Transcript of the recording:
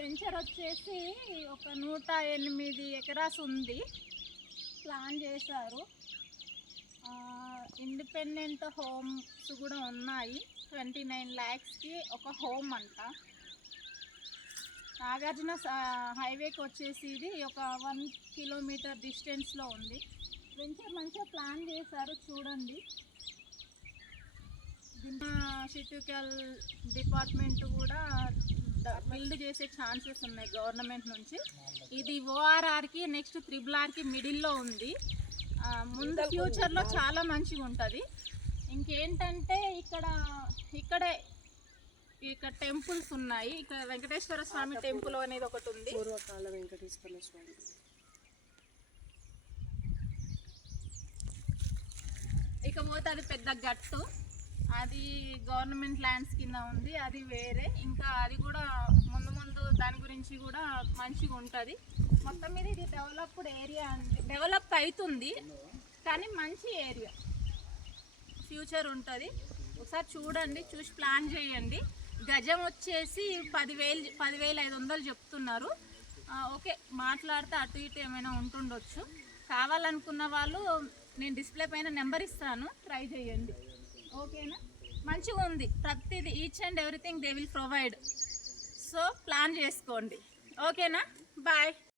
Venture వచ్చేసి ఒక నూట ఎనిమిది ఎకరాస్ ఉంది. ప్లాన్ చేశారు. ఇండిపెండెంట్ హోమ్స్ కూడా ఉన్నాయి. ట్వంటీ నైన్ ల్యాక్స్కి ఒక హోమ్ అంట. నాగార్జున స- హైవేకి వచ్చేసి ఇది ఒక వన్ కిలోమీటర్ డిస్టెన్స్లో ఉంది. వెంచర్ మంచిగా ప్లాన్ చేశారు. చూడండి. సిటికల్ డిపార్ట్మెంట్ కూడా బిల్డ్ చేసే ఛాన్సెస్ ఉన్నాయి గవర్నమెంట్ నుంచి. ఇది ఓఆర్ఆర్కి నెక్స్ట్ త్రిబుల్ ఆర్కి మిడిల్లో ఉంది. ముందు ఫ్యూచర్లో చాలా మంచిగా ఉంటుంది. ఇంకేంటంటే ఇక్కడ ఇక్కడే ఇక్కడ టెంపుల్స్ ఉన్నాయి. ఇక్కడ వెంకటేశ్వర స్వామి టెంపుల్ అనేది ఒకటి ఉంది. పూర్వకాల వెంకటేశ్వర స్వామి. ఇకపోతే అది పెద్ద గట్టు. అది గవర్నమెంట్ ల్యాండ్స్ కింద ఉంది. అది వేరే. ఇంకా అది కూడా దాని గురించి కూడా మంచిగా ఉంటుంది. మొత్తం మీద ఇది డెవలప్డ్ ఏరియా డెవలప్ అవుతుంది కానీ మంచి ఏరియా. ఫ్యూచర్ ఉంటుంది. ఒకసారి చూడండి చూసి ప్లాన్ చేయండి. గజం వచ్చేసి పదివేలు పదివేల ఐదు వందలు చెప్తున్నారు. ఓకే మాట్లాడితే అటు ఇటు ఏమైనా ఉంటుండొచ్చు. కావాలనుకున్న వాళ్ళు నేను డిస్ప్లే పైన నెంబర్ ఇస్తాను ట్రై చేయండి. ఓకేనా? మంచిగా ఉంది. ప్రతిదీ each and everything they will provide. So plan చేసుకోండి. ఓకేనా? బాయ్.